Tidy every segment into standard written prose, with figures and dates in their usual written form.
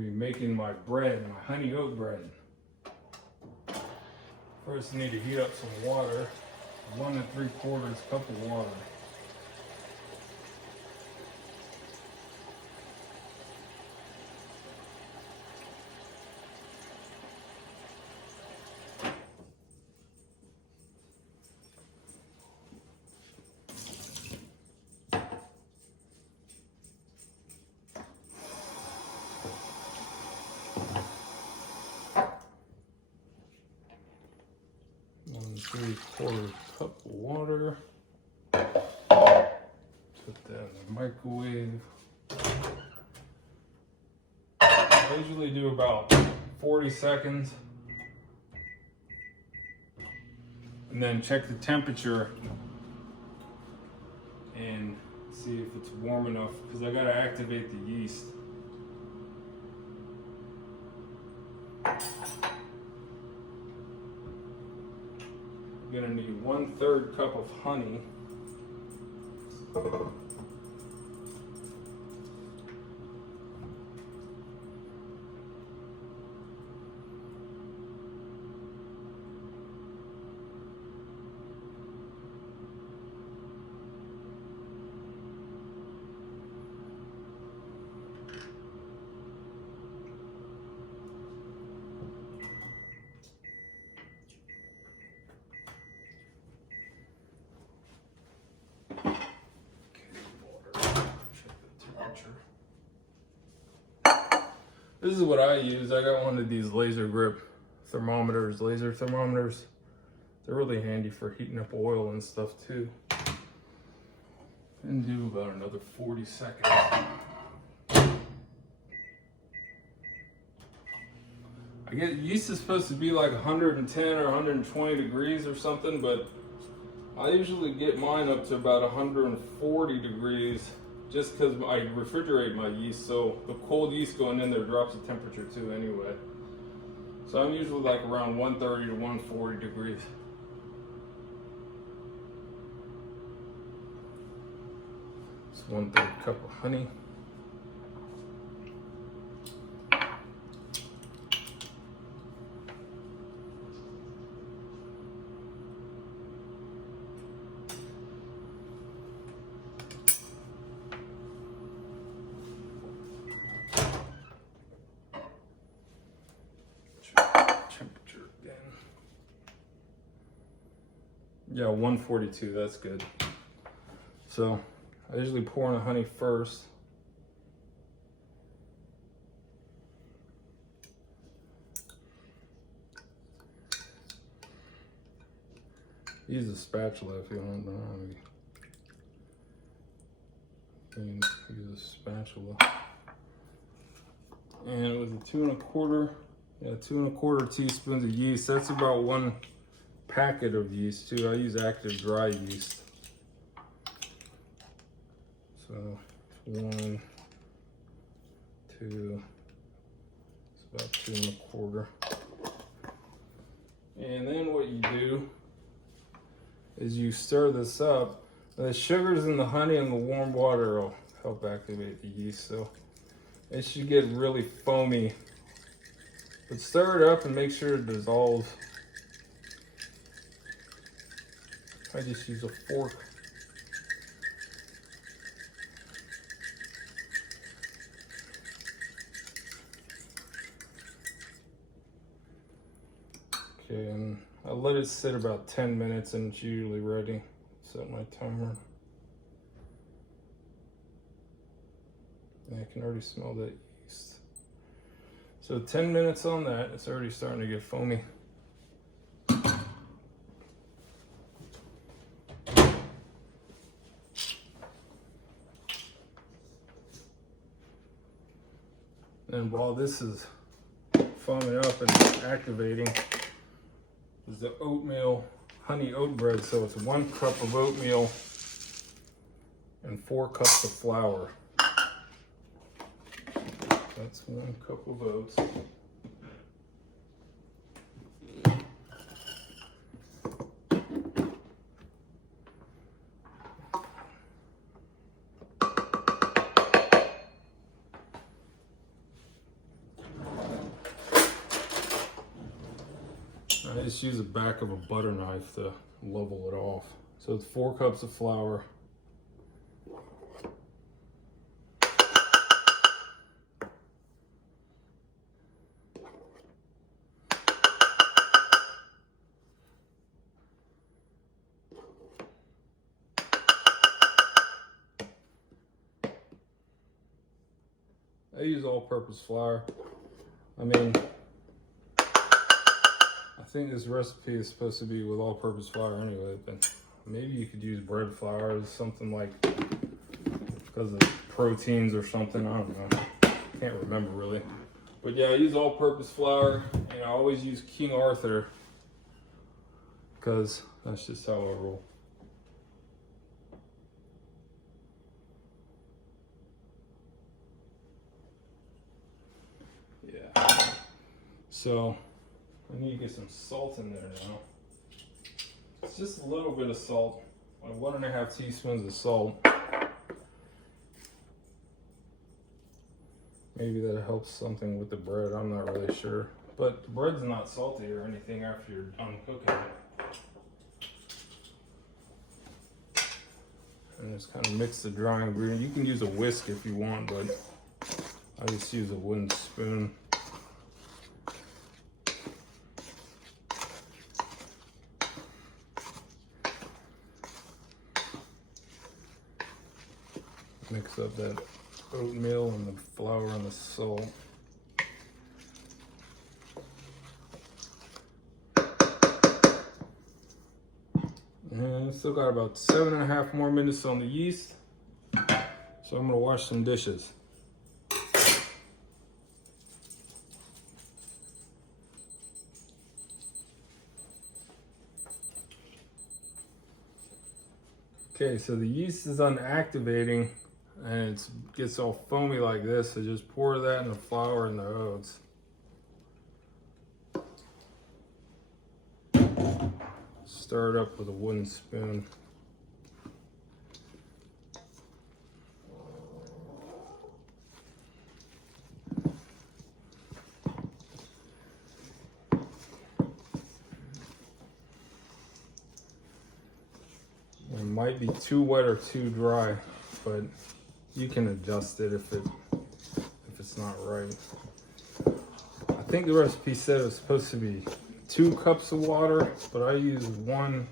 to be making my bread, my honey oat bread. First I need to heat up some water, 1 3/4 cup of water. One 3/4 cup of water. Put that in the microwave. I usually do about 40 seconds. And then check the temperature and see if it's warm enough, because I gotta activate the yeast. You're gonna need 1/3 cup of honey. This is what I use. I got one of these laser grip thermometers, laser thermometers. They're really handy for heating up oil and stuff too. And do about another 40 seconds. I get yeast is supposed to be like 110 or 120 degrees or something, but I usually get mine up to about 140 degrees. Just because I refrigerate my yeast, so the cold yeast going in there drops the temperature too anyway. So I'm usually like around 130 to 140 degrees. It's 1/3 cup of honey. Temperature again. Yeah, 142, that's good. So I usually pour in the honey first. Use a spatula if you want, but you can use a spatula. And it was a 2 1/4. Yeah, 2 1/4 teaspoons of yeast. That's about 1 packet of yeast too. I use active dry yeast. So 1, 2, it's about 2 1/4. And then what you do is you stir this up. The sugars in the honey and the warm water will help activate the yeast. So it should get really foamy. But stir it up and make sure it dissolves. I just use a fork. Okay, and I let it sit about 10 minutes and it's usually ready. Set my timer. And I can already smell that yeast. So 10 minutes on that, it's already starting to get foamy. And while this is foaming up and activating, is the oatmeal honey oat bread. So it's 1 cup of oatmeal and 4 cups of flour. That's 1 cup of oats. just use the back of a butter knife to level it off. So it's 4 cups of flour. I use all-purpose flour. I mean, I think this recipe is supposed to be with all-purpose flour anyway, but maybe you could use bread flour or something, like because of proteins or something. I don't know. Can't remember really. But yeah, I use all-purpose flour, and I always use King Arthur because that's just how I roll. Yeah. So I need to get some salt in there now. It's just a little bit of salt, like 1.5 teaspoons of salt. Maybe that helps something with the bread, I'm not really sure. But the bread's not salty or anything after you're done cooking it. And just kind of mix the dry ingredient. You can use a whisk if you want, but I just use a wooden spoon. Mix up that oatmeal and the flour and the salt. And still got about 7.5 more minutes on the yeast. So I'm gonna wash some dishes. Okay, so the yeast is unactivating and it gets all foamy like this, so just pour that in the flour and the oats. Stir it up with a wooden spoon. It might be too wet or too dry, but you can adjust it if it's not right. I think the recipe said it was supposed to be 2 cups of water, but I use 1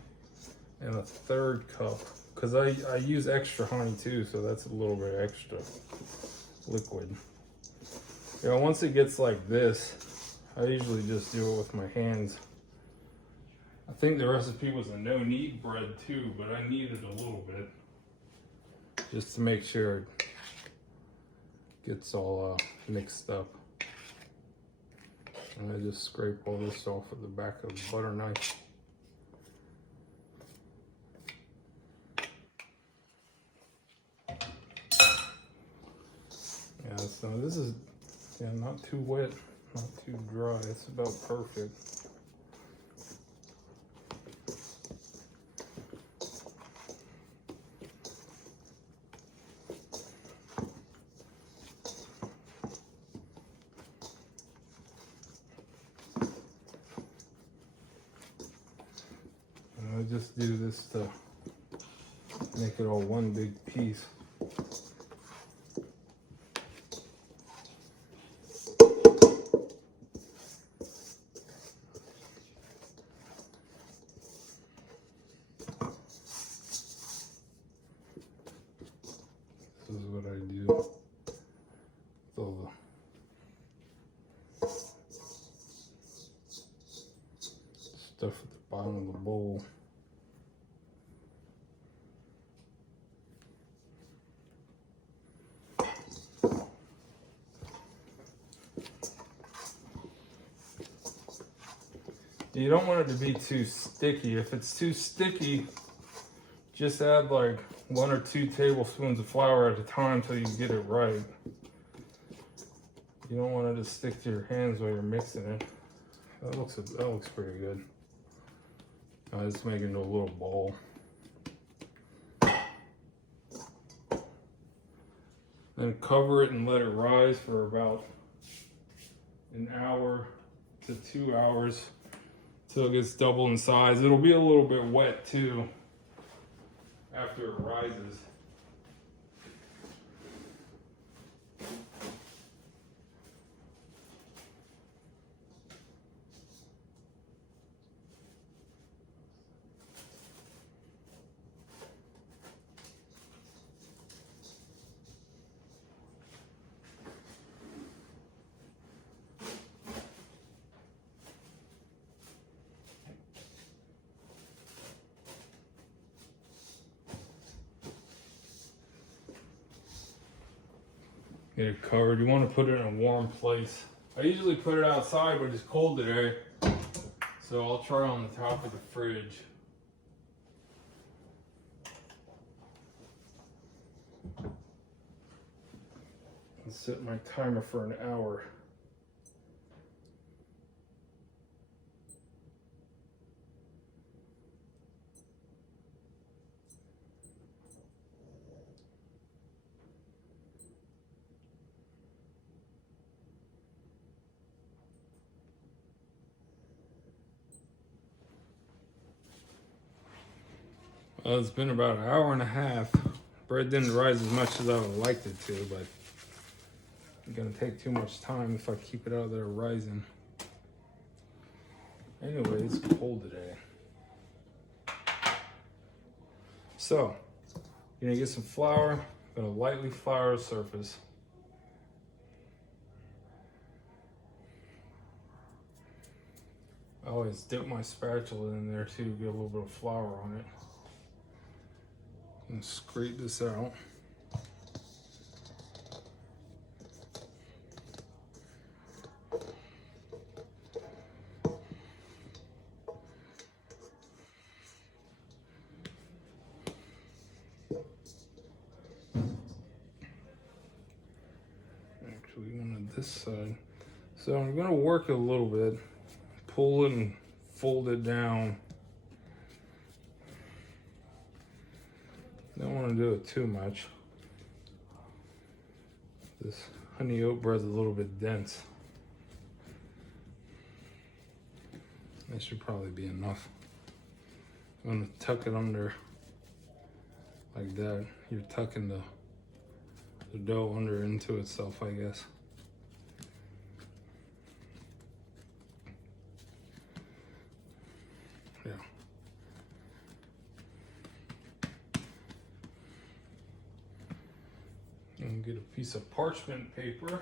1/3 cup because I use extra honey too, so that's a little bit extra liquid. You know, once it gets like this, I usually just do it with my hands. I think the recipe was a no-knead bread too, but I kneaded a little bit just to make sure it gets all mixed up. And I just scrape all this off with the back of the butter knife. Yeah, so this is not too wet, not too dry. It's about perfect. I just do this to make it all one big piece. This is what I do with all the stuff at the bottom of the bowl. You don't want it to be too sticky. If it's too sticky, just add like 1 or 2 tablespoons of flour at a time until you get it right. You don't want it to stick to your hands while you're mixing it. That looks pretty good. I just make it into a little ball. Then cover it and let it rise for about 1 hour to 2 hours so it gets double in size. It'll be a little bit wet too after it rises. Get it covered. You want to put it in a warm place. I usually put it outside, but it's cold today, so I'll try on the top of the fridge. I'll set my timer for an hour. Well, it's been about an hour and a half. Bread didn't rise as much as I would have liked it to, but it's gonna take too much time if I keep it out there rising. Anyway, it's cold today. So, you're gonna get some flour, gonna lightly flour the surface. I always dip my spatula in there too, get a little bit of flour on it. And scrape this out. Actually, one on this side. So I'm gonna work it a little bit, pull it and fold it down. Don't want to do it too much. This honey oat bread is a little bit dense. That should probably be enough. I'm gonna tuck it under like that. You're tucking the dough under into itself, I guess. Yeah. And get a piece of parchment paper.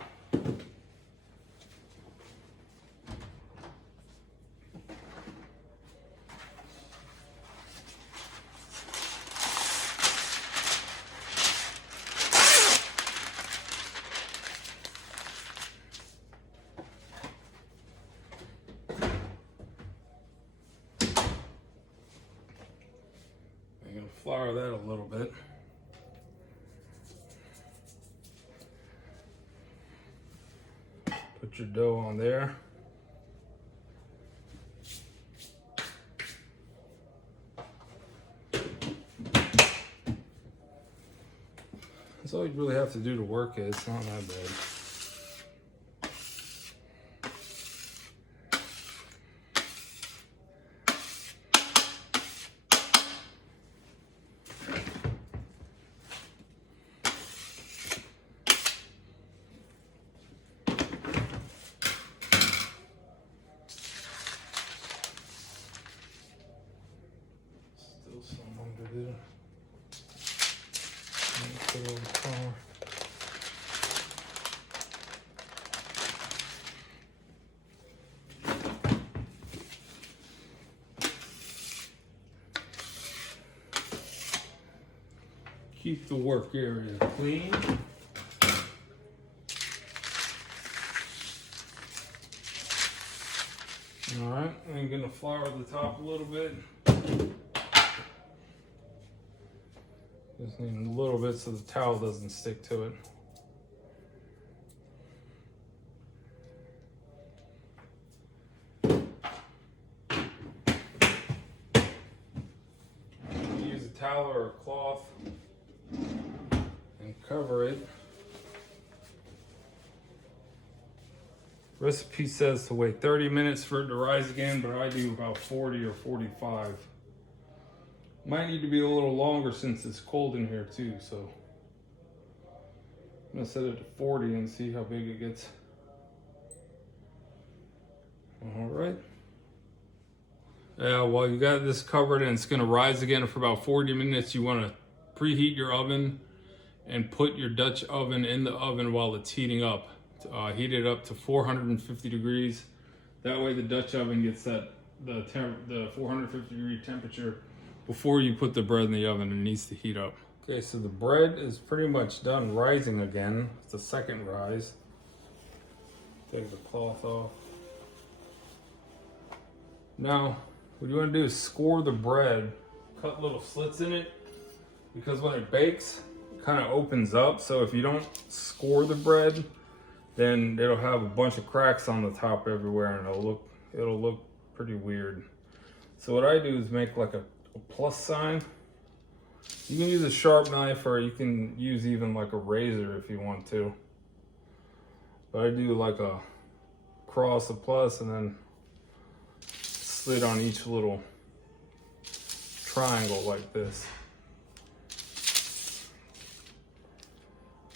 I'm gonna flour that a little bit. Put your dough on there. That's all you really have to do to work it. It's not that bad. Still some under there. Put all the flour. Keep the work area clean. All right, I'm gonna flour the top a little bit. Just need a little bit so the towel doesn't stick to it. Use a towel or a cloth and cover it. Recipe says to wait 30 minutes for it to rise again, but I do about 40 or 45. Might need to be a little longer since it's cold in here too, so I'm gonna set it to 40 and see how big it gets. All right. While you got this covered and it's gonna rise again for about 40 minutes, you wanna preheat your oven and put your Dutch oven in the oven while it's heating up. Heat it up to 450 degrees. That way the Dutch oven gets the 450 degree temperature before you put the bread in the oven. It needs to heat up. Okay, so the bread is pretty much done rising again. It's the second rise. Take the cloth off. Now, what you want to do is score the bread, cut little slits in it, because when it bakes, it kind of opens up. So if you don't score the bread, then it'll have a bunch of cracks on the top everywhere, and it'll look pretty weird. So what I do is make like a plus sign. You can use a sharp knife, or you can use even like a razor if you want to. But I do like a cross, a plus, and then slit on each little triangle like this.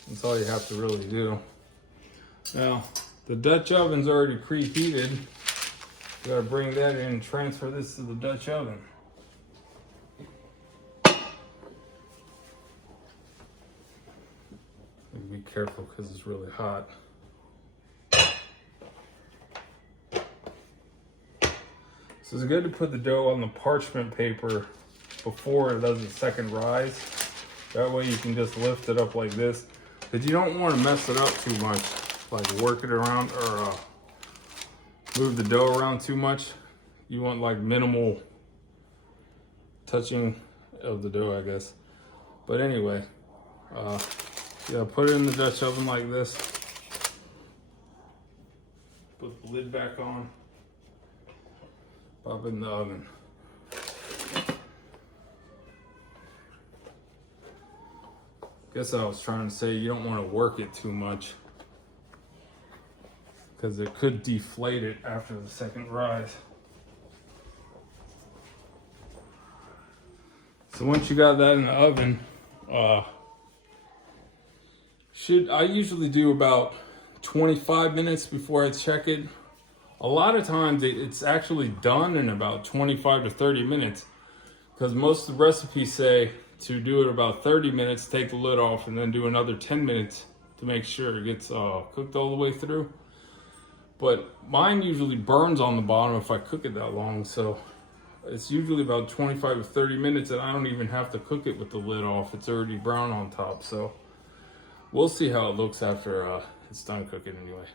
That's all you have to really do. Now, the Dutch oven's already preheated. You gotta bring that in and transfer this to the Dutch oven. Be careful because it's really hot. So it's good to put the dough on the parchment paper before it does its second rise. That way you can just lift it up like this. Because you don't want to mess it up too much. Like work it around or move the dough around too much. You want like minimal touching of the dough, I guess. But anyway, yeah, put it in the Dutch oven like this. Put the lid back on. Pop it in the oven. Guess I was trying to say you don't want to work it too much, because it could deflate it after the second rise. So once you got that in the oven, I usually do about 25 minutes before I check it. A lot of times it's actually done in about 25 to 30 minutes, because most of the recipes say to do it about 30 minutes, take the lid off, and then do another 10 minutes to make sure it gets cooked all the way through. But mine usually burns on the bottom if I cook it that long, so it's usually about 25 to 30 minutes, and I don't even have to cook it with the lid off. It's already brown on top, so we'll see how it looks after it's done cooking anyway.